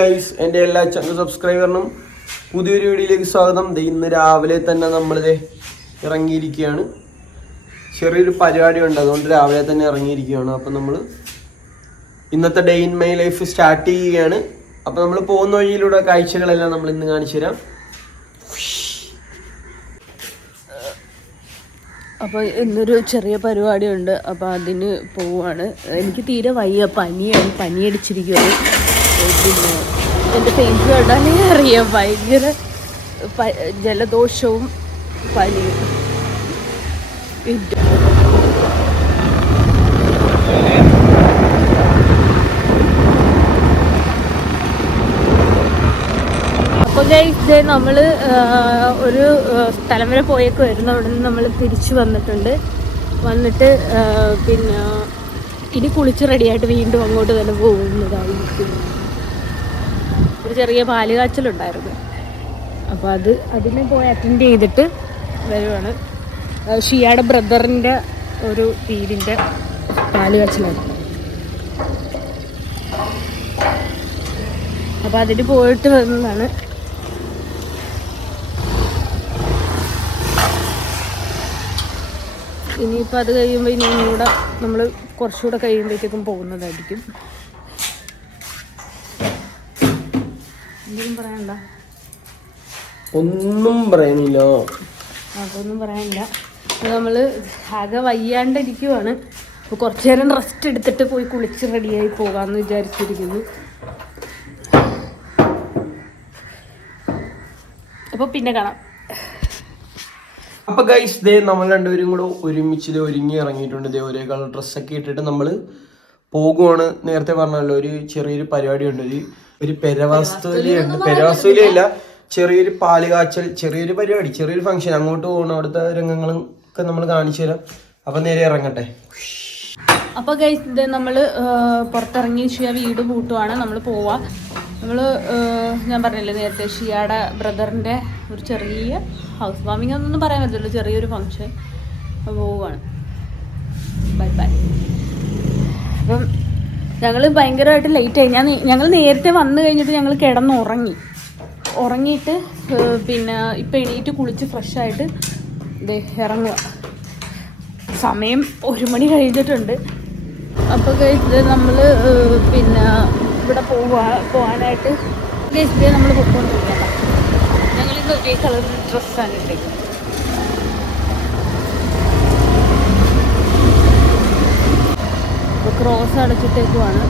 Guys എന്റെ എല്ലാ channel സബ്സ്ക്രൈബറിനും പുതിയൊരു വീഡിയോയിലേക്ക് സ്വാഗതം. ഇന്ന് രാവിലെ തന്നെ നമ്മളിത് ഇറങ്ങിയിരിക്കുകയാണ്. ചെറിയൊരു പരിപാടി ഉണ്ട് അതുകൊണ്ട് രാവിലെ തന്നെ ഇറങ്ങിയിരിക്കുകയാണ്. അപ്പം നമ്മൾ ഇന്നത്തെ day in my life start ചെയ്യുകയാണ്. അപ്പം നമ്മൾ പോകുന്ന വഴിയിലൂടെ കാഴ്ചകളെല്ലാം നമ്മൾ ഇന്ന് കാണിച്ചു തരാം. അപ്പോൾ ഇന്നൊരു ചെറിയ പരിപാടിയുണ്ട് അപ്പോൾ അതിന് പോവാണ് എനിക്ക് തീരെ വയ്യ പനിയാണ് പനിയടിച്ചിരിക്കുകയാണ്. പിന്നെ എന്റെ ഫേസ് കണ്ടാലേ അറിയാം. ഭയങ്കര ജലദോഷവും പനിയും. അപ്പോൾ ഗൈസ് നമ്മൾ ഒരു സ്ഥലം വരെ പോയൊക്കെ വരുന്നു അവിടെ നിന്ന് നമ്മൾ തിരിച്ചു വന്നിട്ടുണ്ട്. വന്നിട്ട് പിന്നെ ഇനി കുളിച്ച് റെഡിയായിട്ട് വീണ്ടും അങ്ങോട്ട് തന്നെ പോകുന്നതായിരിക്കും. ഒരു ചെറിയ പാൽ കാച്ചലുണ്ടായിരുന്നു അപ്പോൾ അത് അതിനെ പോയി അറ്റൻഡ് ചെയ്തിട്ട് വരുവാണ്. ഷിയയുടെ ബ്രദറിന്റെ ഒരു തീരിന്റെ പാൽ കാച്ചലാണ് അപ്പോൾ അതിന് പോയിട്ട് വരുന്നതാണ് ഇനിയിപ്പോൾ അത് കഴിയുമ്പോൾ ഇനി ഒന്നുകൂടെ നമ്മൾ കുറച്ചുകൂടെ കഴിയുമ്പോഴത്തേക്കും പോകുന്നതായിരിക്കും. എന്തെങ്കിലും പറയണ്ട ഒന്നും പറയാനില്ല. അതൊന്നും പറയാനില്ല. നമ്മൾ ആകെ വയ്യാണ്ടിരിക്കുവാണ്. അപ്പോൾ കുറച്ച് നേരം റെസ്റ്റ് എടുത്തിട്ട് പോയി കുളിച്ച് റെഡിയായി പോകാമെന്ന് വിചാരിച്ചിരിക്കുന്നു. അപ്പോൾ പിന്നെ കാണാം. അപ്പൊ ഗൈസ് ദേ നമ്മൾ രണ്ടുപേരും കൂടെ ഒരുമിച്ച് ഇതേ ഒരുങ്ങി ഇറങ്ങിയിട്ടുണ്ട്. ദേ ഒരേ കളർ ഡ്രസ്സൊക്കെ ഇട്ടിട്ട് നമ്മൾ പോകുവാണ്. നേരത്തെ പറഞ്ഞല്ലോ ഒരു ചെറിയൊരു പരിപാടി ഉണ്ട് ഒരു ഒരു പെരവാസ്തുലിയുണ്ട് പെരവാസ്തുലിയല്ല ചെറിയൊരു പാൽ കാച്ചൽ ചെറിയൊരു പരിപാടി ചെറിയൊരു ഫംഗ്ഷൻ അങ്ങോട്ട് പോകണം അവിടുത്തെ രംഗങ്ങളും ഒക്കെ നമ്മൾ കാണിച്ചു തരാം. അപ്പൊ നേരെ ഇറങ്ങട്ടെ. അപ്പോൾ ഗൈസ് ഇത് നമ്മൾ പുറത്തിറങ്ങി ഷിയ വീട് പൂട്ടുവാണ്. നമ്മൾ പോവാ. നമ്മൾ ഞാൻ പറഞ്ഞില്ലേ നേരത്തെ ഷിയാടെ ബ്രദറിന്റെ ഒരു ചെറിയ ഹൗസ് വാമിംഗ് എന്നൊന്നും പറയാൻ പറ്റില്ല ചെറിയൊരു ഫങ്ഷൻ പോവാണ്. ബൈ ബൈ അപ്പം ഞങ്ങൾ ഭയങ്കരമായിട്ട് ലേറ്റായി ഞാൻ ഞങ്ങൾ നേരത്തെ വന്നു കഴിഞ്ഞിട്ട് ഞങ്ങൾ കിടന്ന് ഉറങ്ങി ഉറങ്ങിയിട്ട് പിന്നെ ഇപ്പം എണീറ്റ് കുളിച്ച് ഫ്രഷായിട്ട് ഇത് ഇറങ്ങുക സമയം ഒരു മണി കഴിഞ്ഞിട്ടുണ്ട്. അപ്പോൾ കഴിച്ചത് നമ്മൾ പിന്നെ ഇവിടെ പോവാ പോകാനായിട്ട് കഴിച്ചത് നമ്മൾ പൊക്കോണ്ടിരിക്കണം ഞങ്ങളിന്ന് ഒരേ കളർ ഡ്രസ്സാണ് ഇട്ടേക്കുന്നത് ക്രോസ് അടച്ചിട്ടേക്കുവാണ്.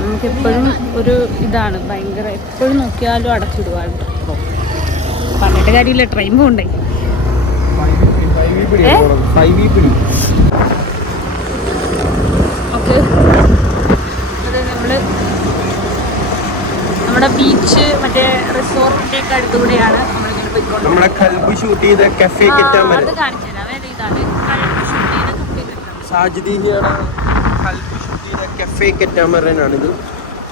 നമുക്ക് എപ്പോഴും ഒരു ഇതാണ് ഭയങ്കര എപ്പോഴും നോക്കിയാലും അടച്ചിടുവാണ്. പറഞ്ഞിട്ട് കാര്യമില്ല ട്രെയിൻ പോകണ്ടേ? ഓക്കെ അതെ നമ്മൾ നമ്മുടെ ബീച്ച് മറ്റേ റിസോർട്ടിന്റെ ഒക്കെ അടുത്തുകൂടെയാണ് നമ്മളിങ്ങനെ പോയിക്കൊണ്ട് നമ്മളെ കൽബ് ഷൂട്ട് ചെയ്ത കഫേ കിട്ടാൻ അത് കാണിച്ചു തരാം വേറെ ഇതാണ് കല്ല് shoot ചെയ്ത കുപ്പി കിട്ടുന്നത്. സാജിദീഹിയുടെ കൽബ് ഷൂട്ട് ചെയ്ത കഫേ കെറ്റാമറനാണിത്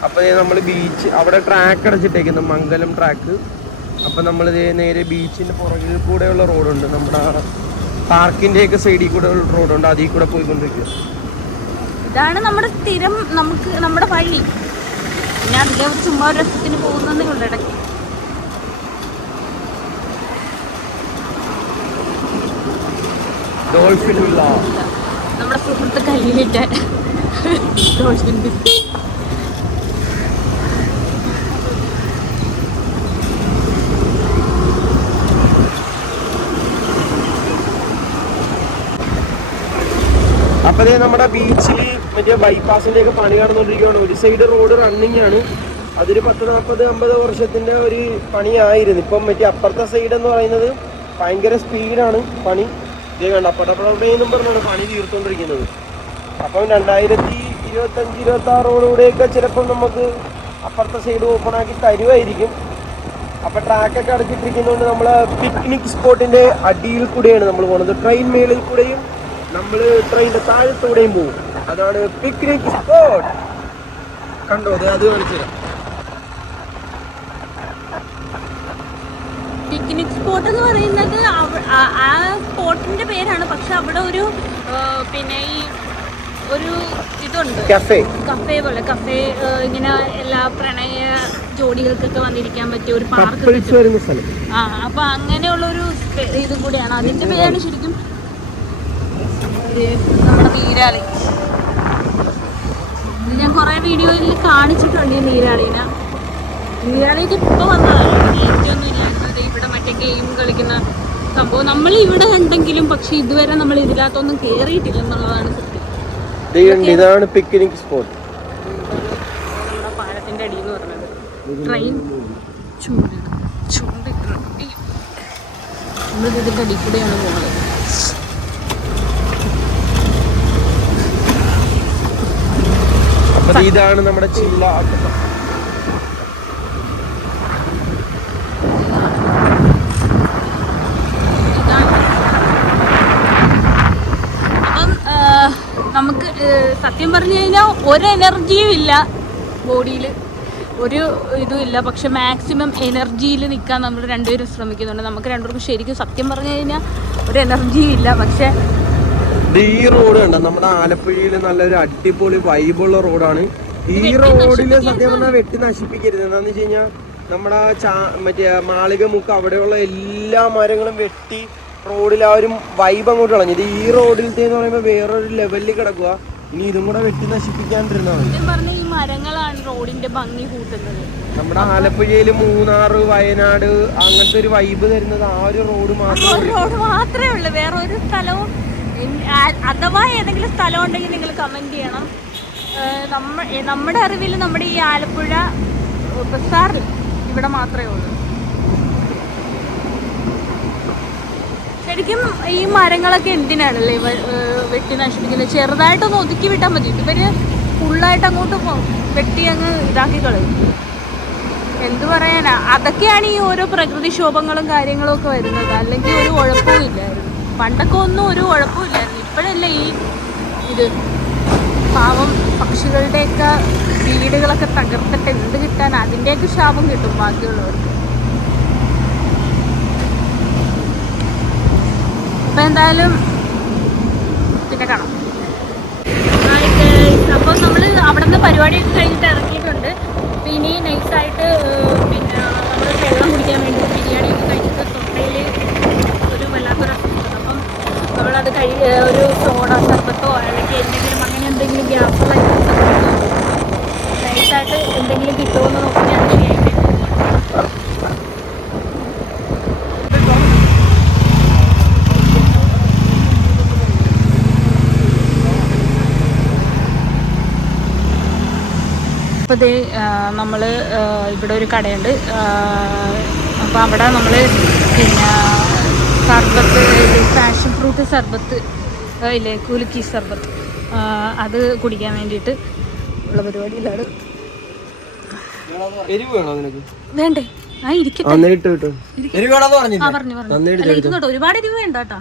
അപ്പോൾ നമ്മൾ ബീച്ച് അവിടെ ട്രാക്ക് അടച്ചിട്ടേക്കുന്നു മംഗലം ട്രാക്ക് അപ്പോൾ നമ്മൾ നേരെ ബീച്ചിന്റെ പുറകിൽ കൂടെയുള്ള റോഡുണ്ട് നമ്മുടെ പാർക്കിന്റെയൊക്കെ സൈഡിൽ കൂടെ ഉള്ള റോഡുണ്ട് അതിൽ കൂടെ പോയിക്കൊണ്ടിരിക്കുക. ഇതാണ് നമ്മുടെ സ്ഥിരം നമുക്ക് നമ്മുടെ വഴി. പിന്നെ അതിലെ ചുമ്മാ ഒരു രസത്തിന് പോകുന്നതേ ഉള്ളൂ ഇടയ്ക്ക്. ഡോൾഫിൻ വില്ല നമ്മുടെ സുഹൃത്ത് കല്ലിലിട്ട് ഡോൾഫിൻ ബിസ്കറ്റ്. അപ്പോൾ നമ്മുടെ ബീച്ചിൽ മറ്റേ ബൈപ്പാസിന്റെ ഒക്കെ പണി നടന്നുകൊണ്ടിരിക്കുകയാണ് ഒരു സൈഡ് റോഡ് റണ്ണിങ് ആണ്. അതൊരു പത്ത് നാൽപ്പത് അമ്പത് വർഷത്തിന്റെ ഒരു പണിയായിരുന്നു. ഇപ്പം മറ്റേ അപ്പുറത്തെ സൈഡ് എന്ന് പറയുന്നത് ഭയങ്കര സ്പീഡാണ് പണി. ഇതേ കണ്ട പടപ്പടപ്പേന്നും പറഞ്ഞാണ് പണി തീർത്തുകൊണ്ടിരിക്കുന്നത് അപ്പം രണ്ടായിരത്തി ഇരുപത്തഞ്ച് ഇരുപത്തി ആറോടുകൂടെയൊക്കെ ചിലപ്പം നമുക്ക് അപ്പുറത്തെ സൈഡ് ഓപ്പൺ ആക്കി തരുമായിരിക്കും അപ്പോൾ ട്രാക്കൊക്കെ അടച്ചിട്ടിരിക്കുന്നതുകൊണ്ട് നമ്മൾ പിക്നിക് സ്പോട്ടിന്റെ അടിയിൽ കൂടെയാണ് നമ്മൾ പോകുന്നത് ട്രെയിൻ മേളിൽ കൂടെയും നമ്മൾ ട്രെയിനിന്റെ താഴത്തൂടെയും പോകും. അതാണ് പിക്നിക് സ്പോട്ട് കണ്ടോ? അത് അത് കാണിച്ചു തരാം പിക്നിക് സ്പോട്ട് എന്ന് പറയുന്നത് ആ- പോർട്ടിന്റെ സ്പോട്ടിന്റെ പേരാണ്. പക്ഷെ അവിടെ ഒരു പിന്നെ ഈ ഒരു ഇതുണ്ട്. കഫേ കഫേ പോലെ. കഫേ ഇങ്ങനെ എല്ലാ പ്രണയ ജോഡികൾക്കൊക്കെ വന്നിരിക്കാൻ പറ്റിയ ഒരു പാർക്ക് ആ അപ്പൊ അങ്ങനെയുള്ള ഒരു ഇതും കൂടിയാണ്. അതിന്റെ പേരാണ് ശരിക്കും നമ്മുടെ നീരാളി. ഞാൻ കുറെ വീഡിയോയിൽ കാണിച്ചിട്ടുണ്ട് ഈ നീരാളിനെ. ഇപ്പൊ വന്നതാണ് ഏറ്റവും ഇല്ലായിരുന്നത് ഇവിടെ മറ്റേ ഗെയിം കളിക്കുന്ന സംഭവം. നമ്മൾ ഇവിടെ ഉണ്ടെങ്കിലും പക്ഷെ ഇതുവരെ നമ്മൾ ഇതിനകത്തൊന്നും കേറിയിട്ടില്ല എന്നുള്ളതാണ് സത്യം ഇതാണ് പിക്നിക് സ്പോട്ട് നമ്മുടെ പാലത്തിന്റെ അടി എന്ന് പറഞ്ഞത്. ട്രെയിൻ ചൂണ്ട് ചൂണ്ടിട്ടുണ്ട് നമ്മൾ ഇതിന്റെ അടി കൂടെയാണ് പോകുന്നത് ഇതാണ് നമ്മുടെ ചില്ല ഇതാണ് അപ്പം ആ, നമുക്ക് സത്യം പറഞ്ഞു കഴിഞ്ഞാൽ ഒരു എനർജിയും ഇല്ല ബോഡിയിൽ ഒരു ഇതും ഇല്ല. പക്ഷെ മാക്സിമം എനർജിയിൽ നിൽക്കാൻ നമ്മൾ രണ്ടുപേരും ശ്രമിക്കുന്നുണ്ട്. നമുക്ക് രണ്ടുപേർക്കും ശരിക്കും സത്യം പറഞ്ഞു കഴിഞ്ഞാൽ ഒരു എനർജിയും ഇല്ല. പക്ഷെ ഈ റോഡ് കണ്ട? നമ്മുടെ ആലപ്പുഴയിൽ നല്ലൊരു അടിപൊളി വൈബുള്ള റോഡാണ് ഈ റോഡിൽ സത്യം പറഞ്ഞാൽ വെട്ടി നശിപ്പിക്കരുത്. എന്താണെന്ന് വെച്ച് കഴിഞ്ഞാൽ നമ്മുടെ ചാ മറ്റേ മാളിക മുക്ക് അവിടെയുള്ള എല്ലാ മരങ്ങളും വെട്ടി റോഡിൽ ആ ഒരു വൈബ് അങ്ങോട്ട് കളഞ്ഞത് ഈ റോഡിലത്തെ എന്ന് പറയുമ്പോൾ വേറൊരു ലെവലിൽ കിടക്കുക ഇനി ഇതും കൂടെ വെട്ടി മതി. സത്യം പറഞ്ഞ ഈ മരങ്ങളാണ് റോഡിന്റെ ഭംഗി കൂട്ടുന്നത്. നമ്മുടെ ആലപ്പുഴയിൽ മൂന്നാർ വയനാട് അങ്ങനത്തെ ഒരു വൈബ് തരുന്നത് ആ ഒരു റോഡ് മാത്രമേ റോഡ് മാത്രമേ ഉള്ളൂ. വേറെ ഒരു സ്ഥലവും അഥവാ ഏതെങ്കിലും സ്ഥലം ഉണ്ടെങ്കിൽ നിങ്ങൾ കമന്റ് ചെയ്യണം. നമ്മ നമ്മുടെ അറിവിൽ നമ്മുടെ ഈ ആലപ്പുഴ ബസാറിൽ ഇവിടെ മാത്രമേ ഉള്ളൂ. ശരിക്കും ഈ മരങ്ങളൊക്കെ എന്തിനാണല്ലേ വെട്ടി നശിപ്പിക്കുന്നത്? ചെറുതായിട്ടൊന്ന് ഒതുക്കി വിട്ടാൽ മതി. ഇവർ ഫുള്ളായിട്ട് അങ്ങോട്ട് വെട്ടി അങ്ങ് ഇതാക്കി കളയും. എന്തു പറയാനാ? അതൊക്കെയാണ് ഈ ഓരോ പ്രകൃതിക്ഷോഭങ്ങളും കാര്യങ്ങളും ഒക്കെ വരുന്നത്. അല്ലെങ്കിൽ ഒരു കുഴപ്പവും ഇല്ലായിരുന്നു. പണ്ടൊക്കെ ഒന്നും ഒരു കുഴപ്പവും ഇല്ലായിരുന്നു. ഇപ്പോഴല്ലേ ഈ ഇത് പാവം പക്ഷികളുടെയൊക്കെ വീടുകളൊക്കെ തകർത്തിട്ട് എന്ത് കിട്ടാൻ അതിന്റെയൊക്കെ ശാപം കിട്ടും ബാക്കിയുള്ളവർക്ക്. അപ്പം എന്തായാലും പിന്നെ കാണാം. അപ്പോൾ നമ്മൾ അവിടെ നിന്ന് പരിപാടിയൊക്കെ കഴിഞ്ഞിട്ട് ഇറങ്ങിയിട്ടുണ്ട്. അപ്പോൾ ഇനി നൈസായിട്ട് പിന്നെ നമ്മൾ വെള്ളം കുടിക്കാൻ വേണ്ടി ബിരിയാണിയൊക്കെ കഴിച്ചിട്ട് തൊട്ടയിൽ ഒരു വല്ലാത്തൊരു അസുഖം അപ്പം നമ്മളത് കഴി ഒരു സോഡ സർബത്തോ അല്ലെങ്കിൽ എന്തെങ്കിലും അങ്ങനെ എന്തെങ്കിലും ഗ്യാസുള്ള നൈസായിട്ട് എന്തെങ്കിലും കിട്ടുമോ എന്ന് ഞാൻ ശരിയായിട്ട് അപ്പോൾ ഇത് നമ്മൾ ഇവിടെ ഒരു കടയുണ്ട്. അപ്പോൾ അവിടെ നമ്മൾ പിന്നെ സർബത്ത് പാഷൻ ഫ്രൂട്ട് സർബത്ത് ഇല്ലേ കുലുക്കി സർബത്ത്. ആ, അത് കുടിക്കാൻ വേണ്ടിയിട്ട് ഉള്ള പരിപാടിയിലാണ്. വേണ്ടേ? ആ ഇരിക്കട്ടെ. ഒരുപാട് എരിവ് വേണ്ട കേട്ടോ.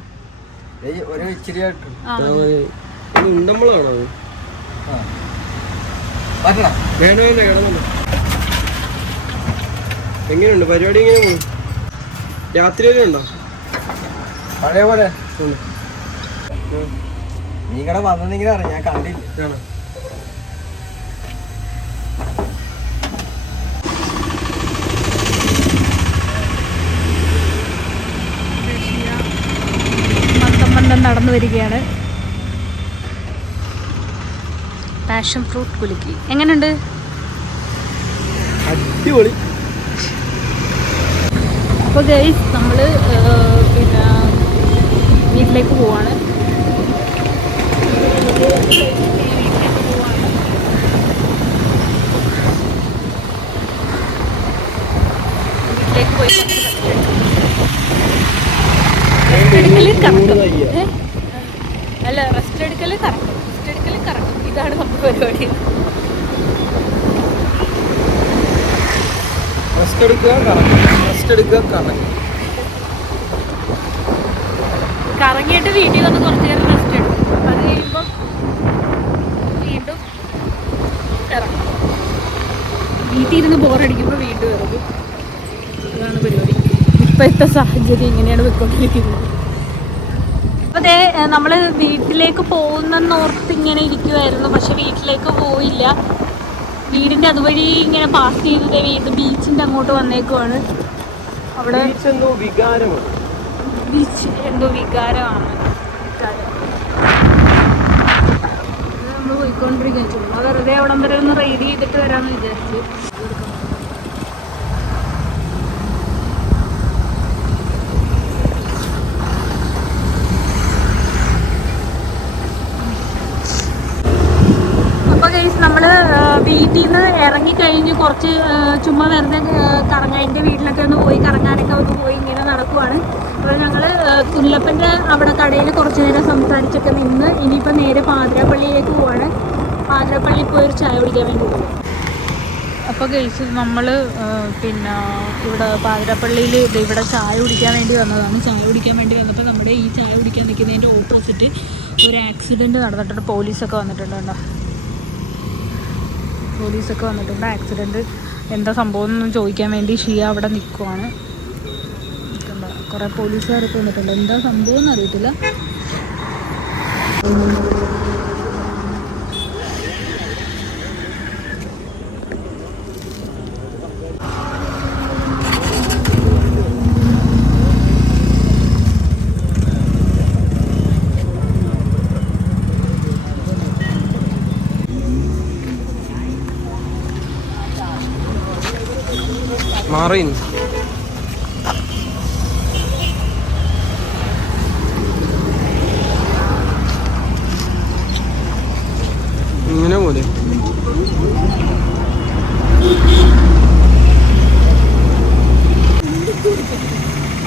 ഒരു ഇച്ചിരി കിടന്നു എങ്ങനെയുണ്ട്? പരിപാടി എങ്ങനെ പോകും രാത്രി വരെ ഉണ്ടോ? പഴയ പോലെ. നീ കട വന്നെങ്കിലും അറിയാം ഞാൻ കണ്ടില്ല. നടന്നു വരികയാണ്. പാഷൻ ഫ്രൂട്ട് കുലുക്കി. എങ്ങനെയുണ്ട് അടിപൊളി. അപ്പോൾ ഗൈസ് നമ്മൾ പിന്നെ വീട്ടിലേക്ക് പോവാണ്. വീട്ടിലേക്ക് പോയി റെസ്റ്റ് എടുക്കൽ കറക്കം? അല്ല റെസ്റ്റ് എടുക്കൽ കറക്കും. റെസ്റ്റ് എടുക്കൽ കറക്കും. ഇതാണ് പരിപാടി. റെസ്റ്റ് എടുക്കുക കറക്റ്റ് റെസ്റ്റ് എടുക്കുക കറക്റ്റ് കറങ്ങിയിട്ട് വീട്ടിൽ വന്ന് കുറച്ച് നേരം റെസ്റ്റ് എടുക്കും. അത് കഴിയുമ്പോൾ വീണ്ടും ഇറങ്ങും. വീട്ടിൽ ഇരുന്ന് ബോറടിക്കുമ്പോൾ വീണ്ടും ഇറങ്ങും. അതാണ് പരിപാടി. ഇപ്പോഴത്തെ സാഹചര്യം ഇങ്ങനെയാണ് പോയിക്കൊണ്ടിരിക്കുന്നത്. ദേ നമ്മൾ വീട്ടിലേക്ക് പോകുന്നെന്ന് ഓർത്ത് ഇങ്ങനെ ഇരിക്കുമായിരുന്നു പക്ഷെ വീട്ടിലേക്ക് പോയില്ല. വീടിന്റെ അതുവഴി ഇങ്ങനെ പാസ് ചെയ്ത വീട് ബീച്ചിന്റെ അങ്ങോട്ട് വന്നേക്കുവാണ്. അവിടെ എന്തോ വികാരമാണ്. ബീച്ച് എന്തോ വികാരമാണ്. നമ്മൾ പോയിക്കൊണ്ടിരിക്കുന്നു ചുമ്മാ വെറുതെ അവിടം വരെ ഒന്ന് റൈഡ് ചെയ്തിട്ട് വരാമെന്ന് വിചാരിച്ചു അപ്പോൾ ഗൈസ് നമ്മൾ വീട്ടിൽ നിന്ന് ഇറങ്ങിക്കഴിഞ്ഞ് കുറച്ച് ചുമ്മാ വെറുതെ കറങ്ങാൻ എന്റെ വീട്ടിലൊക്കെ ഒന്ന് പോയി കറങ്ങാനൊക്കെ ഒന്ന് പോയി ഇങ്ങനെ നടക്കുവാണ്. അപ്പോൾ ഞങ്ങൾ തുല്ലപ്പന്റെ അവിടെ കടയിൽ കുറച്ച് നേരം സംസാരിച്ചൊക്കെ നിന്ന് ഇനിയിപ്പോൾ നേരെ പാതിരാപ്പള്ളിയിലേക്ക് പോവാണ്. പാതിരാപ്പള്ളിയിൽ പോയി ഒരു ചായ കുടിക്കാൻ വേണ്ടി പോകും. അപ്പോൾ ഗൈസ് നമ്മൾ പിന്നെ ഇവിടെ പാതിരപ്പള്ളിയിൽ ഇവിടെ ചായ കുടിക്കാൻ വേണ്ടി വന്നതാണ്. ചായ കുടിക്കാൻ വേണ്ടി വന്നപ്പോൾ നമ്മുടെ ഈ ചായ കുടിക്കാൻ നിൽക്കുന്നതിന്റെ ഓപ്പോസിറ്റ് ഒരു ആക്സിഡന്റ് നടന്നിട്ടുണ്ട്. പോലീസൊക്കെ വന്നിട്ടുണ്ട് കേട്ടോ. പോലീസൊക്കെ വന്നിട്ടുണ്ട്. ആക്സിഡന്റ് എന്താ സംഭവം എന്നൊന്നും ചോദിക്കാൻ വേണ്ടി ഷിയ അവിടെ നിൽക്കുവാണ് കുറേ പോലീസുകാരൊക്കെ വന്നിട്ടുണ്ട്. എന്താ സംഭവം എന്ന് അറിയത്തില്ല മാറി ഇങ്ങനെ പോലെ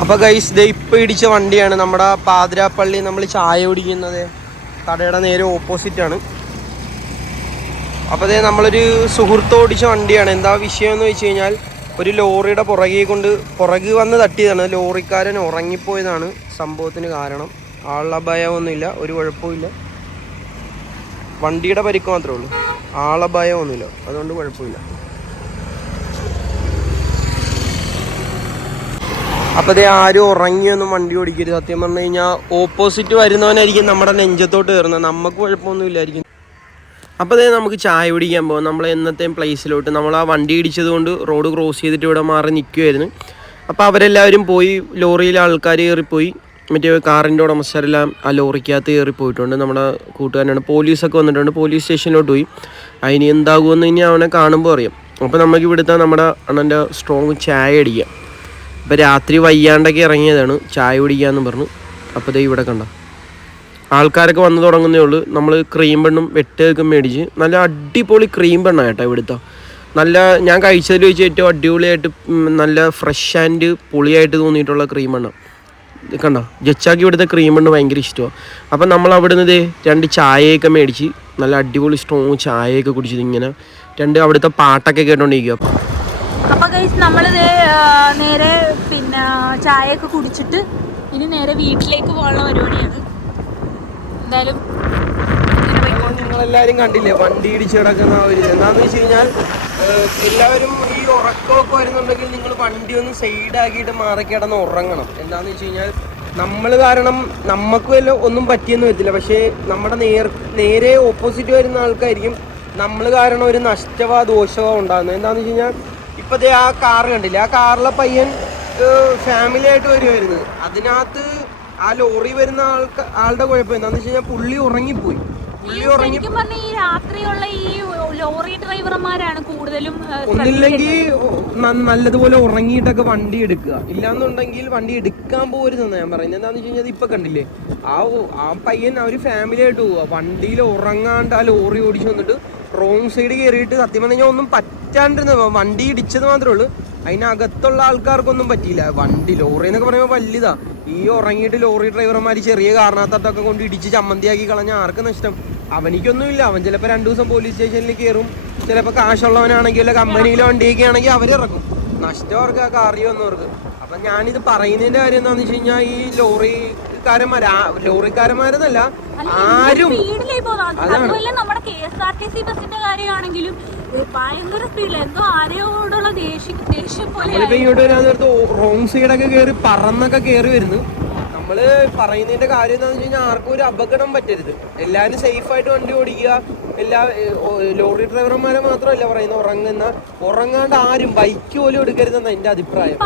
അപ്പൊ ഗൈസ് ദേ ഇടിച്ച വണ്ടിയാണ് നമ്മുടെ പാതിരാപ്പള്ളി നമ്മൾ ചായ കുടിക്കുന്നത്. കടയുടെ നേരെ ഓപ്പോസിറ്റ് ആണ്. അപ്പോൾ അതേ നമ്മളൊരു സുഹൃത്ത് ഓടിച്ച വണ്ടിയാണ്. എന്താ വിഷയം എന്ന് വെച്ച് കഴിഞ്ഞാൽ ഒരു ലോറിയുടെ പുറകെ കൊണ്ട് പുറകു വന്ന് തട്ടിയതാണ്. ലോറിക്കാരൻ ഉറങ്ങിപ്പോയതാണ്. സംഭവത്തിന് കാരണം ആളുടെ ഭയമൊന്നുമില്ല ഒരു കുഴപ്പമില്ല വണ്ടിയുടെ പരിക്ക് മാത്രമേ ഉള്ളൂ. ആളെ ഭയം ഒന്നുമില്ല. അതുകൊണ്ട് കുഴപ്പമില്ല. അപ്പോൾ അതേ ആരും ഉറങ്ങിയൊന്നും വണ്ടി ഓടിക്കരുത്. സത്യം പറഞ്ഞു കഴിഞ്ഞാൽ ഓപ്പോസിറ്റ് വരുന്നവനായിരിക്കും നമ്മുടെ നെഞ്ചത്തോട്ട് കയറുന്നത്. നമുക്ക് കുഴപ്പമൊന്നുമില്ലായിരിക്കും. അപ്പോൾ അതേ നമുക്ക് ചായ കുടിക്കാൻ പോകാം നമ്മൾ എന്നത്തെയും പ്ലേസിലോട്ട് നമ്മൾ ആ വണ്ടി ഇടിച്ചത് കൊണ്ട് റോഡ് ക്രോസ് ചെയ്തിട്ട് ഇവിടെ മാറി നിൽക്കുമായിരുന്നു അപ്പോൾ അവരെല്ലാവരും പോയി ലോറിയിലെ ആൾക്കാർ കയറിപ്പോയി. മറ്റേ കാറിന്റെ ഉടമസ്ഥരെല്ലാം ആ ലോറിക്കകത്ത് കയറി പോയിട്ടുണ്ട് നമ്മുടെ കൂട്ടുകാരനാണ്. പോലീസൊക്കെ വന്നിട്ടുണ്ട്. പോലീസ് സ്റ്റേഷനിലോട്ട് പോയി. അതിന് എന്താകുമെന്ന് ഇനി അവനെ കാണുമ്പോൾ അറിയാം. അപ്പോൾ നമുക്ക് ഇവിടുത്തെ നമ്മുടെ അണ്ണന്റെ സ്ട്രോങ് ചായ അടിക്കാം. അപ്പോൾ രാത്രി വയ്യാണ്ടൊക്കെ ഇറങ്ങിയതാണ്. ചായ കുടിക്കാമെന്ന് പറഞ്ഞു. അപ്പോൾ ദേ ഇവിടെ കണ്ട. ആൾക്കാരൊക്കെ വന്നു തുടങ്ങുന്നേ ഉള്ളൂ. നമ്മൾ ക്രീം പെണ്ണും വെട്ടൊക്കെ മേടിച്ച് നല്ല അടിപൊളി ക്രീം പെണ്ണാണ് കേട്ടോ ഇവിടുത്തെ. നല്ല ഞാൻ കഴിച്ചതിൽ വെച്ച് ഏറ്റവും അടിപൊളിയായിട്ട് നല്ല ഫ്രഷ് ആൻഡ് പൊളിയായിട്ട് തോന്നിയിട്ടുള്ള ക്രീം എണ്ണ കണ്ടോ? ജച്ചാക്ക് ഇവിടുത്തെ ക്രീം എണ്ണ ഭയങ്കര ഇഷ്ടമാണ് അപ്പം നമ്മൾ അവിടെ നിന്ന് രണ്ട് ചായയൊക്കെ മേടിച്ച് നല്ല അടിപൊളി സ്ട്രോങ് ചായയൊക്കെ കുടിച്ചത് ഇങ്ങനെ രണ്ട് അവിടുത്തെ പാട്ടൊക്കെ കേട്ടോണ്ടിരിക്കുക അപ്പോൾ ഗൈസ് നമ്മളിത് നേരെ പിന്നെ ചായയൊക്കെ കുടിച്ചിട്ട് ഇനി നേരെ വീട്ടിലേക്ക് പോകാനുള്ള പരിപാടിയാണ്. എന്തായാലും നിങ്ങളെല്ലാരും കണ്ടില്ലേ? വണ്ടി ഇടിച്ച് കിടക്കുന്ന ഒരു എന്താണെന്ന് വെച്ച് കഴിഞ്ഞാൽ എല്ലാവരും ഈ ഉറക്കമൊക്കെ വരുന്നുണ്ടെങ്കിൽ നിങ്ങൾ വണ്ടി ഒന്ന് സൈഡാക്കിയിട്ട് മാറി കിടന്ന് ഉറങ്ങണം. എന്താണെന്ന് വെച്ച് കഴിഞ്ഞാൽ നമ്മൾ കാരണം നമുക്ക് വല്ല ഒന്നും പറ്റിയെന്ന് വരത്തില്ല. പക്ഷേ നമ്മുടെ നേർ നേരെ ഓപ്പോസിറ്റ് വരുന്ന ആൾക്കായിരിക്കും നമ്മൾ കാരണം ഒരു നഷ്ടമോ ദോഷമോ ഉണ്ടാകുന്നത്. എന്താണെന്ന് വെച്ച് കഴിഞ്ഞാൽ ഇപ്പോഴത്തെ ആ കാർ കണ്ടില്ല? ആ കാറിലെ പയ്യൻ ഫാമിലി ആയിട്ട് വരുമായിരുന്നു അതിനകത്ത് ആ ലോറി വരുന്ന ആൾക്ക് ആളുടെ കുഴപ്പം എന്താണെന്ന് വെച്ച് കഴിഞ്ഞാൽ പുള്ളി ഉറങ്ങിപ്പോയി. ശരിക്കും പറഞ്ഞ ഈ രാത്രിയുള്ള ഈ ലോറി ഡ്രൈവർമാരാണ് കൂടുതലും ഒന്നില്ലെങ്കിൽ നല്ലതുപോലെ ഉറങ്ങിയിട്ടൊക്കെ വണ്ടി എടുക്കുക. ഇല്ലാന്നുണ്ടെങ്കിൽ വണ്ടി എടുക്കാൻ പോരുതെന്ന് ഞാൻ പറയുന്നത്. എന്താന്ന് വെച്ച് കഴിഞ്ഞാൽ ഇപ്പൊ കണ്ടില്ലേ? ആ ആ പയ്യൻ ആ ഒരു ഫാമിലി ആയിട്ട് പോവുക വണ്ടിയിൽ ഉറങ്ങാണ്ട് ആ ലോറി ഓടിച്ചു വന്നിട്ട് റോങ് സൈഡ് കയറിയിട്ട് സത്യം പറഞ്ഞാൽ ഒന്നും പറ്റാണ്ടിരുന്ന വണ്ടി ഇടിച്ചത് മാത്രമേ ഉള്ളൂ. അതിനകത്തുള്ള ആൾക്കാർക്കൊന്നും പറ്റിയില്ല. വണ്ടി ലോറി എന്നൊക്കെ പറയുമ്പോൾ വലുതാ ഈ ഉറങ്ങിയിട്ട് ലോറി ഡ്രൈവർമാർ ചെറിയ കാരണത്തൊക്കെ കൊണ്ട് ഇടിച്ച് ചമ്മന്തിയാക്കി കളഞ്ഞ ആർക്ക് നഷ്ടം? അവനിക്കൊന്നുമില്ല. അവൻ ചിലപ്പോൾ രണ്ടു ദിവസം പോലീസ് സ്റ്റേഷനിൽ കയറും ചിലപ്പോൾ കാശുള്ളവനാണെങ്കിൽ അല്ല കമ്പനിയിലെ വണ്ടിയൊക്കെ ആണെങ്കിൽ അവരിറക്കും. നഷ്ടം അവർക്ക് ആ കാറി വന്നവർക്ക്. അപ്പം ഞാനിത് പറയുന്നതിന്റെ കാര്യം എന്താണെന്ന് വെച്ച് കഴിഞ്ഞാൽ ഈ ലോറിക്കാരന്മാർ ലോറിക്കാരന്മാരെന്നല്ല ആരും അതുപോലെ നമ്മുടെ K S R T C ബസിന്റെ കാര്യമാണെങ്കിലും ഭയങ്കര സ്പീഡിൽ എന്തോ ആരെയോടുള്ള ദേഷ്യം ദേഷ്യം പോലെ റോങ് സൈഡൊക്കെ കയറി പറന്നൊക്കെ കയറി വരുന്നു. നമ്മൾ പറയുന്നതിന്റെ കാര്യം എന്താണെന്ന് വെച്ച് കഴിഞ്ഞാൽ ആർക്കും ഒരു അപകടം പറ്റരുത്. എല്ലാവരും സേഫ് ആയിട്ട് വണ്ടി ഓടിക്കുക. എല്ലാ ലോറി ഡ്രൈവർമാരെ മാത്രമല്ല പറയുന്നത് ഉറങ്ങുന്ന ഉറങ്ങാണ്ട് ആരും ബൈക്ക് പോലും എടുക്കരുതെന്ന എന്റെ അഭിപ്രായം.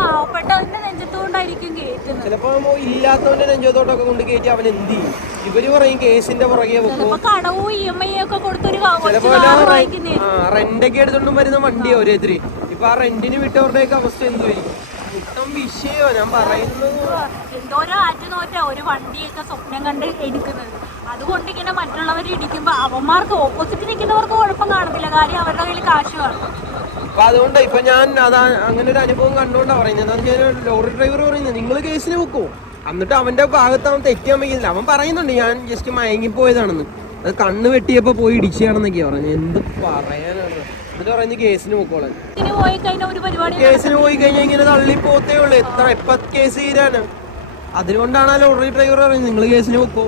ചിലപ്പോ ഇല്ലാത്തവന്റെ നെഞ്ചത്തോട്ടൊക്കെ കൊണ്ട് കയറ്റി അവൻ എന്ത് ചെയ്യും? ഇവർ പറയും കേസിന്റെ പുറകെ വെക്കും. ചിലപ്പോ റെന്റൊക്കെ എടുത്തോണ്ടും വരുന്ന വണ്ടിയാ ഓരോരുത്തര്. ഇപ്പൊ ആ റെന്റിന് വിട്ടവരുടെയൊക്കെ അവസ്ഥ എന്തുമായിരിക്കും വിഷയോ ഞാൻ പറയുന്നത് എന്തോരോ ആറ്റു നോറ്റ ഒരു വണ്ടിയൊക്കെ സ്വപ്നം കണ്ട് എടുക്കുന്നത് അതുകൊണ്ട് ഇങ്ങനെ മറ്റുള്ളവർ ഇടിക്കുമ്പോ അവന്മാർക്ക് ഓപ്പോസിറ്റ് നിൽക്കുന്നവർക്ക് കുഴപ്പം കാണത്തില്ല. കാര്യം അവരുടെ കയ്യിൽ കാശ് കാണും അപ്പൊ അതുകൊണ്ട് ഇപ്പൊ ഞാൻ അതാ അങ്ങനെ ഒരു അനുഭവം കണ്ടുകൊണ്ടാ പറയുന്നത് വെച്ചാൽ ലോറി ഡ്രൈവർ പറയുന്നത് നിങ്ങൾ കേസിന് വെക്കോ. എന്നിട്ട് അവന്റെ ഭാഗത്ത് അവൻ തെറ്റിയാൻ വയ്ക്കുന്നില്ല. അവൻ പറയുന്നുണ്ട് ഞാൻ ജസ്റ്റ് മയങ്ങിപ്പോയതാണെന്ന്. അത് കണ്ണ് വെട്ടിയപ്പോ പോയി ഇടിച്ചാണെന്നൊക്കെയാ പറഞ്ഞു. എന്ത് പറയാനാണ്? എന്നിട്ട് പറയുന്നത് കേസിന് പരിപാടി കേസിന് പോയി കഴിഞ്ഞാൽ ഇങ്ങനെ തള്ളി പോത്തേ ഉള്ളൂ. എത്ര എപ്പ കേസ് തീരാന് അതുകൊണ്ടാണ് ആ ലോറി ഡ്രൈവർ പറയുന്നത് നിങ്ങൾ കേസിന് വെക്കോ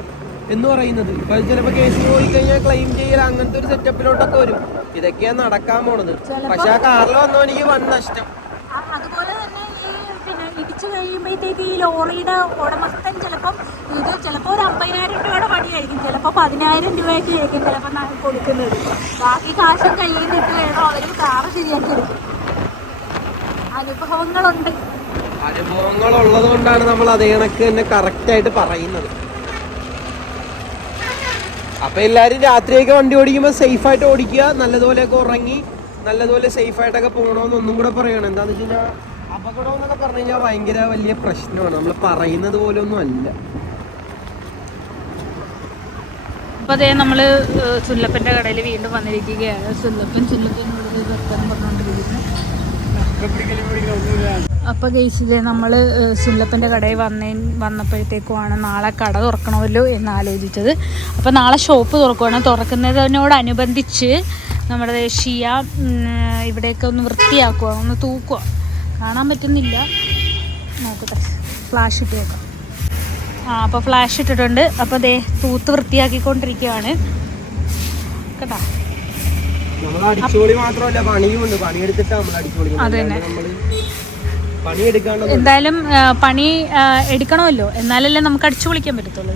എന്ന് പറയുന്നത്. ഇപ്പൊ ചിലപ്പോ കേസിന് പോയി കഴിഞ്ഞാൽ ക്ലെയിം ചെയ്യൽ അങ്ങനത്തെ ഒരു സെറ്റപ്പിലോട്ടൊക്കെ വരും. ഇതൊക്കെയാണ് നടക്കാൻ പോണത്. പക്ഷെ ആ കാറിൽ വന്നവനിക്ക് വൻ നഷ്ടം ആ, അതുപോലെ തന്നെ ഈ ഇടിച്ചു കഴിയുമ്പോഴത്തേക്ക് ഈ ലോറിയുടെ ഉടമസ്ഥൻ ചിലപ്പം ഇത് ചിലപ്പോൾ ഒരു അമ്പതിനായിരം രൂപയുടെ പണിയായിരിക്കും ചിലപ്പോൾ പതിനായിരം രൂപയൊക്കെ ആയിരിക്കും ചിലപ്പോൾ കൊടുക്കുന്നത്. ബാക്കി കാശും കയ്യിൽ നിന്നിട്ട് വേണം അവർ കാറ് ശരിയാക്കി എടുക്കും അനുഭവങ്ങളുണ്ട്. അനുഭവങ്ങൾ ഉള്ളത് കൊണ്ടാണ് നമ്മൾ അതേ കണക്ക് തന്നെ കറക്റ്റ് ആയിട്ട് പറയുന്നത്. അപ്പൊ എല്ലാരും രാത്രിയൊക്കെ വണ്ടി ഓടിക്കുമ്പോൾ സേഫ് ആയിട്ട് ഓടിക്കുക. നല്ലതുപോലെയൊക്കെ ഉറങ്ങി നല്ലതുപോലെ സേഫ് ആയിട്ടൊക്കെ പോകണമെന്ന് ഒന്നും കൂടെ പറയണം. എന്താന്ന് വെച്ച് കഴിഞ്ഞാൽ അപകടം എന്നൊക്കെ പറഞ്ഞു കഴിഞ്ഞാൽ ഭയങ്കര വലിയ പ്രശ്നമാണ്. നമ്മൾ പറയുന്നത് പോലെ ഒന്നും അല്ല അപ്പോൾ അതേ നമ്മൾ ചുല്ലപ്പന്റെ കടയിൽ വീണ്ടും വന്നിരിക്കുകയാണ്. ചുല്ലപ്പൻ ചുല്ലപ്പൻ അപ്പൊ പറഞ്ഞുകൊണ്ടിരിക്കുന്നത് അപ്പോൾ ഗെയ്സിൽ നമ്മൾ കടയിൽ വന്ന വന്നപ്പോഴത്തേക്കുമാണ് നാളെ കട തുറക്കണമല്ലോ എന്ന് ആലോചിച്ചത്. അപ്പോൾ നാളെ ഷോപ്പ് തുറക്കുവാണ്. തുറക്കുന്നതിനോടനുബന്ധിച്ച് നമ്മുടെ ഷിയ ഇവിടെയൊക്കെ ഒന്ന് വൃത്തിയാക്കുക ഒന്ന് തൂക്കുക കാണാൻ പറ്റുന്നില്ല. നോക്കട്ടെ. ഫ്ലാഷ് ഇട്ട് വെക്കാം ആ അപ്പോൾ ഫ്ലാഷ് ഇട്ടിട്ടുണ്ട്. അപ്പോൾ ദേ തൂത്ത് വൃത്തിയാക്കിക്കൊണ്ടിരിക്കുകയാണ്. കേട്ടോ? അതന്നെ. എന്തായാലും പണി എടുക്കണമല്ലോ. എന്നാലല്ലേ നമുക്ക് അടിച്ചു പൊളിക്കാൻ പറ്റത്തുള്ളൂ.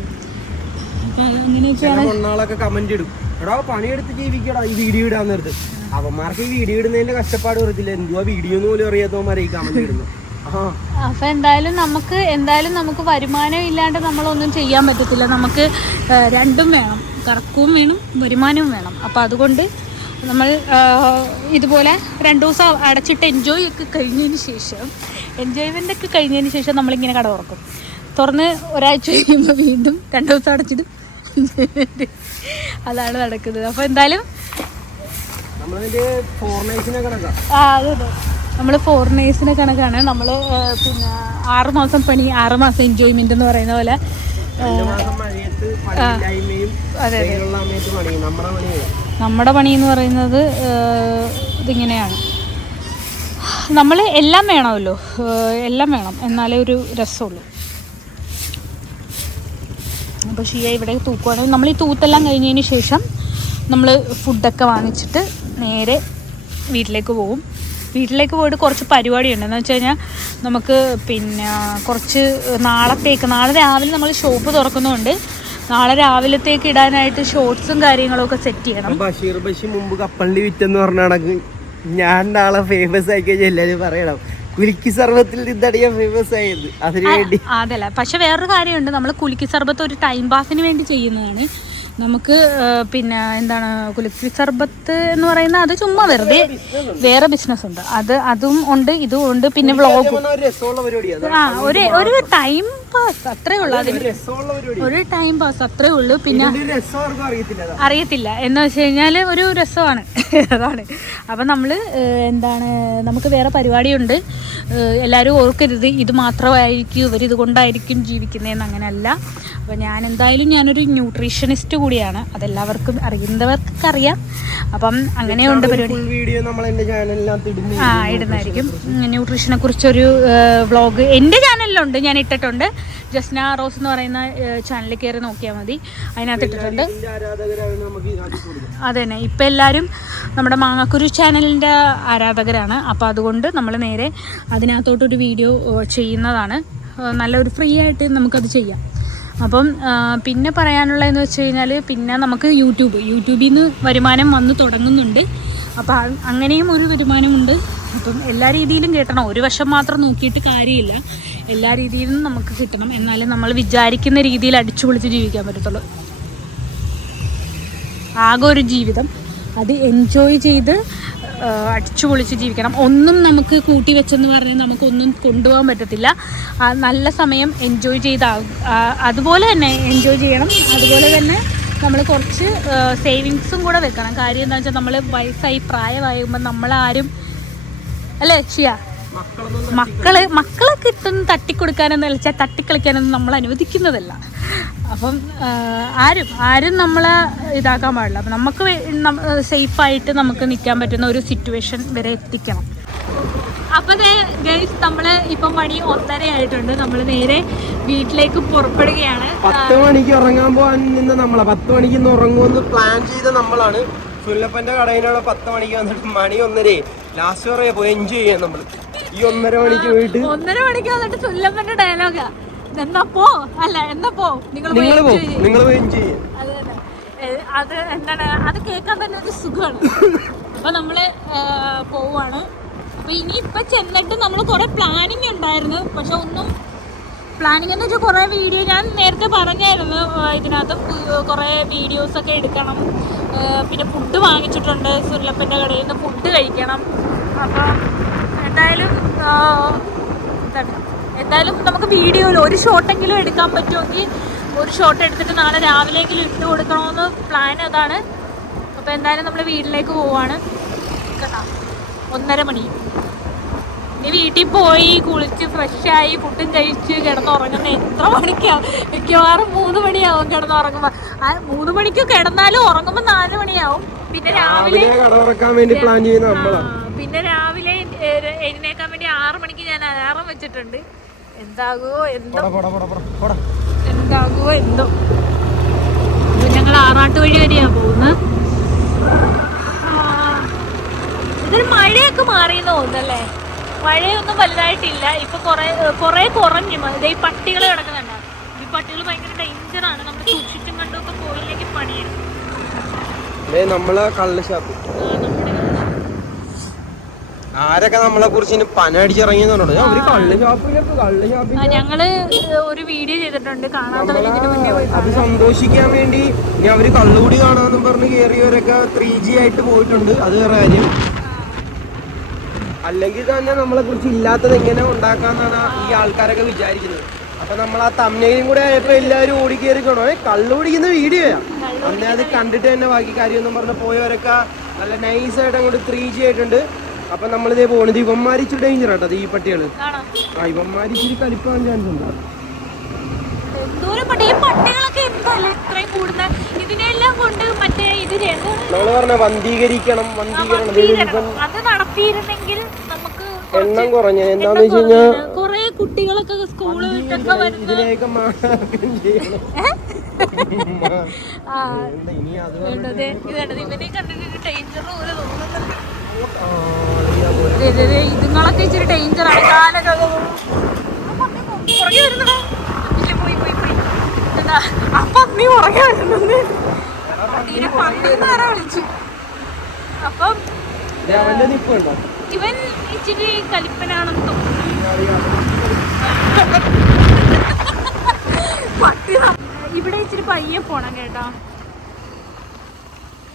അങ്ങനെയൊക്കെയാണ് കമന്റ് ഇടും. എടാ പണിയെടുത്ത് ജീവിക്കടാ ഈ വീഡിയോ ഇടാൻ നേരത്ത്. അവന്മാർക്ക് ഈ വീഡിയോ ഇടുന്നതിന്റെ കഷ്ടപ്പാട് അറിയത്തില്ല എന്തുവാ വീഡിയോ പോലും അറിയാത്തവന്മാരെ ഈ കമന്റ് ഇടുന്നു. ആ അപ്പോൾ എന്തായാലും നമുക്ക് എന്തായാലും നമുക്ക് വരുമാനം ഇല്ലാണ്ട് നമ്മളൊന്നും ചെയ്യാൻ പറ്റത്തില്ല. നമുക്ക് രണ്ടും വേണം. കറക്കവും വേണം വരുമാനവും വേണം. അപ്പൊ അതുകൊണ്ട് നമ്മൾ ഇതുപോലെ രണ്ടു ദിവസം അടച്ചിട്ട് എൻജോയ് ഒക്കെ കഴിഞ്ഞതിന് ശേഷം എൻജോയ്മെന്റ് ഒക്കെ കഴിഞ്ഞതിന് ശേഷം നമ്മളിങ്ങനെ കട തുറക്കും. തുറന്ന് ഒരാഴ്ച കഴിയുമ്പോൾ വീണ്ടും രണ്ടു ദിവസം അടച്ചിട്ട് അതാണ് നടക്കുന്നത്. അപ്പോൾ എന്തായാലും നമ്മൾ ഫോറിനേഴ്സിനെ കണക്കാണ്. നമ്മൾ പിന്നെ ആറ് മാസം പണി ആറ് മാസം എൻജോയ്മെന്റ് എന്ന് പറയുന്ന പോലെ അതെ, നമ്മുടെ പണി എന്ന് പറയുന്നത് ഇതിങ്ങനെയാണ്. നമ്മൾ എല്ലാം വേണമല്ലോ. എല്ലാം വേണം. എന്നാലേ ഒരു രസമുള്ളൂ. അപ്പോൾ ഷിയ ഇവിടെ തൂക്കുവാണ് നമ്മൾ ഈ തൂത്തെല്ലാം കഴിഞ്ഞതിന് ശേഷം നമ്മൾ ഫുഡൊക്കെ വാങ്ങിച്ചിട്ട് നേരെ വീട്ടിലേക്ക് പോകും. വീട്ടിലേക്ക് പോയിട്ട് കുറച്ച് പരിപാടിയുണ്ട്. എന്ന് വെച്ച് കഴിഞ്ഞാൽ നമുക്ക് പിന്നെ കുറച്ച് നാളത്തേക്ക് നാളെ രാവിലെ നമ്മൾ ഷോപ്പ് തുറക്കുന്നതുകൊണ്ട് നാളെ രാവിലത്തേക്ക് ഇടാനായിട്ട് ഷോർട്സും കാര്യങ്ങളും ഒക്കെ സെറ്റ് ചെയ്യണം. ബഷീർ ബഷി മുമ്പ് കപ്പലിൽ വിറ്റെന്ന് പറഞ്ഞാണെങ്കിൽ ഞാൻ നാളെ ഫേമസ് കഴിഞ്ഞാൽ എല്ലാവരും പറയണം. കുലുക്കി സർബത്തിൽ നിന്നാണ് ഞാൻ ഫേമസ് ആയത് അതിനുവേണ്ടി അതല്ല. പക്ഷെ വേറൊരു കാര്യമുണ്ട്. നമ്മൾ കുലുക്കി സർബത്ത് ഒരു ടൈം പാസിന് വേണ്ടി ചെയ്യുന്നതാണ്. നമുക്ക് പിന്നെ എന്താണ് കുലുക്കി സർബത്ത് എന്ന് പറയുന്ന അത് ചുമ്മാ വെറുതെ വേറെ ബിസിനസ് ഉണ്ട്. അത് അതും ഉണ്ട് ഇതും ഉണ്ട് പിന്നെ വ്ളോഗ് ആ ഒരു ഒരു ടൈം പാസ് അത്രേ ഉള്ളൂ. അതിന് ഒരു ടൈം പാസ് അത്രേ ഉള്ളൂ. പിന്നെ അറിയത്തില്ല എന്ന് വെച്ച് കഴിഞ്ഞാൽ ഒരു രസമാണ്. അതാണ്. അപ്പം നമ്മൾ എന്താണ് നമുക്ക് വേറെ പരിപാടിയുണ്ട്. എല്ലാവരും ഓർക്കരുത്. ഇത് മാത്രമായിരിക്കും. ഇവർ ഇതുകൊണ്ടായിരിക്കും ജീവിക്കുന്നതെന്ന് അങ്ങനെയല്ല. അപ്പോൾ ഞാൻ എന്തായാലും ഞാനൊരു ന്യൂട്രീഷനിസ്റ്റ് കൂടിയാണ്. അതെല്ലാവർക്കും അറിയുന്നവർക്കൊക്കെ അറിയാം അപ്പം അങ്ങനെയുണ്ട് പരിപാടി. ആ ഇടുന്നതായിരിക്കും. ന്യൂട്രീഷനെ കുറിച്ചൊരു വ്ളോഗ് എന്റെ ചാനലിലുണ്ട് ഞാൻ ഇട്ടിട്ടുണ്ട്. ജസ്ന റോസ് എന്ന് പറയുന്ന ചാനലിൽ കയറി നോക്കിയാൽ മതി. അതിനകത്ത് ഇട്ടിട്ടുണ്ട്. അത് തന്നെ ഇപ്പം എല്ലാവരും നമ്മുടെ മാങ്ങാക്കുരു ചാനലിന്റെ ആരാധകരാണ്. അപ്പോൾ അതുകൊണ്ട് നമ്മൾ നേരെ അതിനകത്തോട്ടൊരു വീഡിയോ ചെയ്യുന്നതാണ്. നല്ലൊരു ഫ്രീ ആയിട്ട് നമുക്കത് ചെയ്യാം. അപ്പം പിന്നെ പറയാനുള്ളതെന്ന് വെച്ച് കഴിഞ്ഞാൽ പിന്നെ നമുക്ക് യൂട്യൂബ്. യൂട്യൂബിൽ നിന്ന് വരുമാനം വന്ന് തുടങ്ങുന്നുണ്ട്. അപ്പോൾ അങ്ങനെയും ഒരു വരുമാനമുണ്ട്. അപ്പം എല്ലാ രീതിയിലും കേട്ടണം. ഒരു വശം മാത്രം നോക്കിയിട്ട് കാര്യമില്ല. എല്ലാ രീതിയിലും നമുക്ക് കിട്ടണം. എന്നാലേ നമ്മൾ വിചാരിക്കുന്ന രീതിയിൽ അടിച്ചു പൊളിച്ച് ജീവിക്കാൻ പറ്റത്തുള്ളൂ. ആകെ ഒരു ജീവിതം. അത് എൻജോയ് ചെയ്ത് അടിച്ചു പൊളിച്ച് ജീവിക്കണം. ഒന്നും നമുക്ക് കൂട്ടി വെച്ചെന്ന് പറഞ്ഞാൽ നമുക്കൊന്നും കൊണ്ടുപോകാൻ പറ്റത്തില്ല. നല്ല സമയം എൻജോയ് ചെയ്ത് അതുപോലെ തന്നെ എൻജോയ് ചെയ്യണം. അതുപോലെ തന്നെ നമ്മൾ കുറച്ച് സേവിങ്സും കൂടെ വെക്കണം. കാര്യം എന്താ വെച്ചാൽ നമ്മൾ വയസ്സായി പ്രായമായുമ്പോൾ നമ്മളാരും അല്ലേ മക്കളൊന്നും മക്കൾ മക്കളെ കിട്ടുന്ന തട്ടിക്കൊടുക്കാനെന്ന് വെച്ചാൽ തട്ടിക്കളിക്കാനൊന്നും നമ്മൾ അനുവദിക്കുന്നതല്ല. അപ്പം ആരും ആരും നമ്മളെ ഇതാക്കാൻ പാടില്ല. അപ്പം നമുക്ക് സേഫായിട്ട് നമുക്ക് നിൽക്കാൻ പറ്റുന്ന ഒരു സിറ്റുവേഷൻ വരെ എത്തിക്കണം. അപ്പം ഗൈസ് നമ്മൾ ഇപ്പം മണി ഒന്നര ആയിട്ടുണ്ട്. നമ്മൾ നേരെ വീട്ടിലേക്ക് പുറപ്പെടുകയാണ്. പത്ത് മണിക്ക് ഉറങ്ങാൻ പോകാൻ നിന്ന് നമ്മളാ. പത്ത് മണിക്ക് ഉറങ്ങുമെന്ന് പ്ലാൻ ചെയ്ത നമ്മളാണ്. സുല്ലപ്പന്റെ കടയിലുള്ള പത്ത് മണിക്ക് വന്നിട്ട് മണി ഒന്നരേ ലാസ്റ്റ് പറയാ പോയി എൻജോയ് ചെയ്യാം നമ്മൾ ഈ ഒന്നര മണിക്ക് പോയിട്ട് ഒന്നര മണിക്ക് വന്നിട്ട് സുല്ലമ്മന്റെ ഡയലോഗാ എന്നാ പോ. അല്ല എന്നാ പോ. നിങ്ങൾ നിങ്ങൾ. നിങ്ങൾ അത് എന്താണ്? അത് കേൾക്കാൻ തന്നെ ഒരു സുഖമാണ്. അപ്പൊ നമ്മൾ പോവാണ്. അപ്പൊ ഇനി ഇപ്പൊ ചെന്നിട്ട് നമ്മൾ കുറെ പ്ലാനിങ് ഉണ്ടായിരുന്നു. പക്ഷെ ഒന്നും പ്ലാനിങ് എന്ന് വെച്ചാൽ കുറേ വീഡിയോ ഞാൻ നേരത്തെ പറഞ്ഞായിരുന്നു ഇതിനകത്ത് കുറേ വീഡിയോസ് ഒക്കെ എടുക്കണം. പിന്നെ ഫുഡ് വാങ്ങിച്ചിട്ടുണ്ട് സുല്ലപ്പന്റെ കടയിൽ നിന്ന് ഫുഡ് കഴിക്കണം. അപ്പം എന്തായാലും എന്തായാലും നമുക്ക് വീഡിയോയിൽ ഒരു ഷോട്ടെങ്കിലും എടുക്കാൻ പറ്റുമെങ്കിൽ ഒരു ഷോട്ട് എടുത്തിട്ട് നാളെ രാവിലെയെങ്കിലും ഇട്ട് കൊടുക്കണമെന്ന് പ്ലാൻ അതാണ്. അപ്പോൾ എന്തായാലും നമ്മൾ വീട്ടിലേക്ക് പോവാണ്. കേട്ടോ? ഒന്നര മണി. ഇനി വീട്ടിൽ പോയി കുളിച്ച് ഫ്രഷായി ഫുഡും കഴിച്ച് കിടന്നുറങ്ങുന്ന എത്ര മണിക്കാവും മിക്കവാറും മൂന്ന് മണിയാവും കിടന്നുറങ്ങുമ്പോൾ ആ മൂന്ന് മണിക്ക് കിടന്നാലും ഉറങ്ങുമ്പോൾ നാല് മണിയാവും. പിന്നെ രാവിലെ പിന്നെ രാവിലെ എഴുന്നേക്കാൻ വേണ്ടി ആറു മണിക്ക് ഞാൻ അലാറം വെച്ചിട്ടുണ്ട്. എന്താകുമോ എന്തോ. എന്താകുമോ എന്തോ? ഞങ്ങൾ ആറാട്ട് വഴി വരെയാ പോകുന്നത് ഇതൊരു മഴയൊക്കെ മാറിയെന്ന് തോന്നുന്നല്ലേ? മഴയൊന്നും വലുതായിട്ടില്ല. ഇപ്പൊ കൊറേ കൊറേ കുറഞ്ഞു. ഈ പട്ടികൾ കിടക്കുന്നുണ്ട്. ഈ പട്ടികൾ ഭയങ്കര ഡേഞ്ചറാണ് നമ്മൾ സൂക്ഷിച്ചും കണ്ടും ഒക്കെ പോയില്ലെങ്കിൽ പണിയാണ് നമ്മളെ കള്ള് ഷാപ്പ് ആരൊക്കെ നമ്മളെ കുറിച്ച് ഇനി പന അടിച്ചിറങ്ങിയെന്ന് അവർ കള്ള് ഷാപ്പിലൊക്കെ കള്ള് ഷാപ്പിൽ ഞങ്ങൾ ഒരു വീഡിയോ ചെയ്തിട്ടുണ്ട്. അത് സന്തോഷിക്കാൻ വേണ്ടി ഇനി അവർ കള്ളുകൂടി കാണാന്ന് പറഞ്ഞ് കേറിയവരൊക്കെ ത്രീ ജി ആയിട്ട് പോയിട്ടുണ്ട്. അത് വേറെ കാര്യം. അല്ലെങ്കിൽ തന്നെ നമ്മളെ കുറിച്ച് ഇല്ലാത്തത് എങ്ങനെ ഉണ്ടാക്കാന്നാണ് ഈ ആൾക്കാരൊക്കെ വിചാരിക്കുന്നത്. അപ്പൊ നമ്മൾ ആ തമ്മയും കൂടെ ആയപ്പോ എല്ലാരും ഓടി കയറിക്കണോ ഏ കള്ളു കുടിക്കുന്ന വീഡിയോയാ അന്നേ അത് കണ്ടിട്ട് തന്നെ ബാക്കി കാര്യം കാര്യമൊന്നും പറഞ്ഞ് പോയവരൊക്കെ നല്ല നൈസായിട്ട് അങ്ങോട്ട് ത്രീ ജി ആയിട്ടുണ്ട്. അപ്പൊ നമ്മളിതേ പോണത് ഇവന്മാരിച്ചു ഇച്ചിരി ഡേഞ്ചർ ആട്ടോ ഈ പട്ടികൾ. ആ ഇവന്മാരിച്ചു ഇച്ചിരി കലിപ്പാൻ ചാൻസ് ഉണ്ട്. നമ്മൾ പറഞ്ഞ വന്ധീകരിക്കണം വന്ധീകരണം. എണ്ണം കുറഞ്ഞ. എന്താന്ന് വെച്ച് കഴിഞ്ഞാൽ കുറെ കുട്ടികളൊക്കെ സ്കൂളിൽ ഇതിനെയൊക്കെ മാർഗം ചെയ്യണം. ഇവനെ കണ്ടിട്ട് ഡേഞ്ചർ പോലെ തോന്നുന്നുണ്ട് ഇതുങ്ങളൊക്കെ ഇച്ചിരി ഡേഞ്ചറാണ് കാലൊക്കെ പുറകെ വരുന്നടാ ഇല്ല പോയി പോയി പോയി. എന്താ ആ പന്നി പുറകെ വരുന്നത്? പന്നീനെ പന്നി നേരെ വിളിച്ചു? അപ്പം ഇവൻ ഇച്ചിരി കലിപ്പനാണെന്ന് തോന്നുന്നു. പട്ടി ഇവിടെ ഇച്ചിരി പയ്യെ പോണം കേട്ടോ.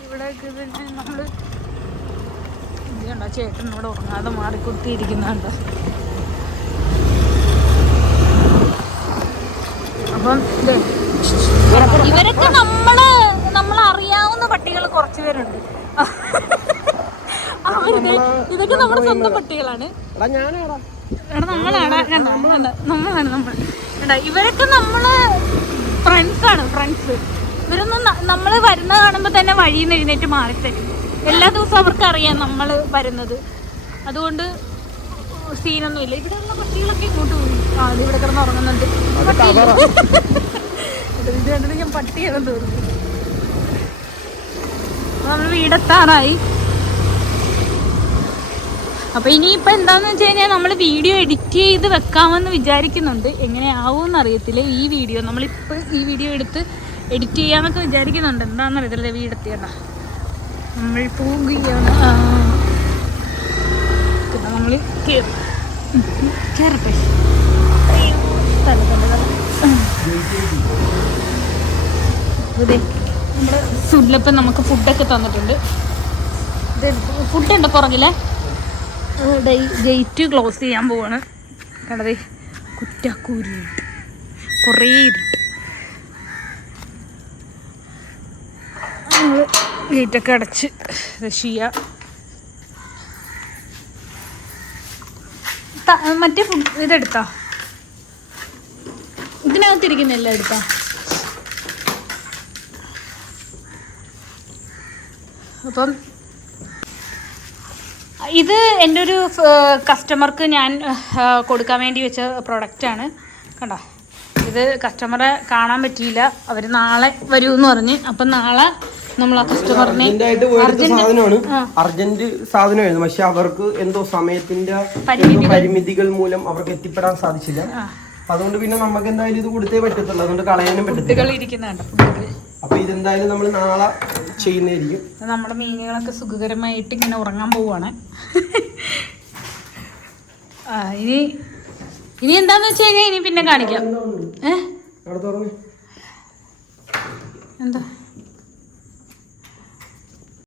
ഇവിടെ പിന്നെ നമ്മൾ ചേട്ടനോട് കണ്ടോ? ചേട്ടൻ ഇവിടെ ഉറങ്ങാതെ മാറി കുത്തിയിരിക്കുന്നുണ്ടോ അപ്പം ദേ, ഇവരൊക്കെ നമ്മൾ നമ്മൾ അറിയാവുന്ന പട്ടികൾ കുറച്ച് പേരുണ്ട്. ഇതൊക്കെ നമ്മുടെ സ്വന്തം പട്ടികളാണ്. എടാ ഞാനാടാ. എടാ നമ്മളാണ്. കണ്ടോ? നമ്മളാണ് നമ്മൾ കണ്ടോ? ഇവരൊക്കെ നമ്മൾ ഫ്രണ്ട്സ് ആണ് ഫ്രണ്ട്സ് ഇവരൊന്നും നമ്മൾ വരുന്ന കാണുമ്പോൾ തന്നെ വഴിയിൽ നിന്ന് എഴുന്നേറ്റ് മാറിത്തരും. എല്ലാ ദിവസവും അവർക്ക് അറിയാം നമ്മൾ വരുന്നത്. അതുകൊണ്ട് സീനൊന്നും ഇല്ല ഇവിടെ ഉള്ള പട്ടികളൊക്കെ ഇങ്ങോട്ട് പോയി. ആ ഇവിടെ കിടന്ന് ഉറങ്ങുന്നുണ്ട്. ഇത് കണ്ടിട്ട് ഞാൻ പട്ടിയാണെന്ന് തോന്നുന്നു. നമ്മൾ വീടെത്താറായി. അപ്പോൾ ഇനിയിപ്പോ എന്താന്ന് വെച്ച് കഴിഞ്ഞാൽ നമ്മൾ വീഡിയോ എഡിറ്റ് ചെയ്ത് വെക്കാമെന്ന് വിചാരിക്കുന്നുണ്ട്. എങ്ങനെയാവുമെന്ന് അറിയത്തില്ല ഈ വീഡിയോ. നമ്മളിപ്പോൾ ഈ വീഡിയോ എടുത്ത് എഡിറ്റ് ചെയ്യാമെന്നൊക്കെ വിചാരിക്കുന്നുണ്ട്. എന്താണെന്ന് അറിയത്തില്ല വീടെത്തിയണ്ട നമ്മൾ പോവുകയാണ്. പിന്നെ നമ്മൾ കയറി അതെ നമ്മുടെ ഫുഡിലിപ്പം നമുക്ക് ഫുഡൊക്കെ തന്നിട്ടുണ്ട്. ഫുഡുണ്ട് പുറകിലെ? ഗേറ്റ് ക്ലോസ് ചെയ്യാൻ പോവാണ്. കണ്ടതേ കുറ്റക്കൂരി. കുറേ ഇരുട്ട് ഗേറ്റൊക്കെ അടച്ച് രക്ഷിയ മറ്റേ ഫുഡ് ഇതെടുത്താ? ഇതിനകത്തിരിക്കുന്നില്ല എടുത്താ? അപ്പം ഇത് എന്റെ ഒരു കസ്റ്റമർക്ക് ഞാൻ കൊടുക്കാൻ വേണ്ടി വെച്ച പ്രൊഡക്റ്റാണ് കണ്ടോ? ഇത് കസ്റ്റമറെ കാണാൻ പറ്റിയില്ല. അവർ നാളെ വരുമെന്ന് പറഞ്ഞ്. അപ്പം നാളെ നമ്മൾ ആ കസ്റ്റമറിനെ അർജന്റായിട്ട് പോയെടുത്ത അർജന്റ്. സാധനമായിരുന്നു. പക്ഷെ അവർക്ക് എന്തോ സമയത്തിന്റെ പരിമിതികൾ. മൂലം അവർക്ക് എത്തിപ്പെടാൻ സാധിച്ചില്ല. അതുകൊണ്ട് പിന്നെ നമുക്ക് എന്തായാലും ഇത് കൊടുത്തേ പറ്റത്തുള്ളൂ. അതുകൊണ്ട് കളയാനും പറ്റത്തില്ല. അപ്പൊ ഇതെന്തായാലും നമ്മൾ നാളെ ചെയ്യുന്നതായിരിക്കും. നമ്മുടെ മീനുകളൊക്കെ സുഖകരമായിട്ട് ഇങ്ങനെ ഉറങ്ങാൻ പോവാണ് ഇനി ഇനി എന്താന്ന് വെച്ച് കഴിഞ്ഞാൽ ഇനി പിന്നെ കാണിക്കാം. ഏ? എന്താ?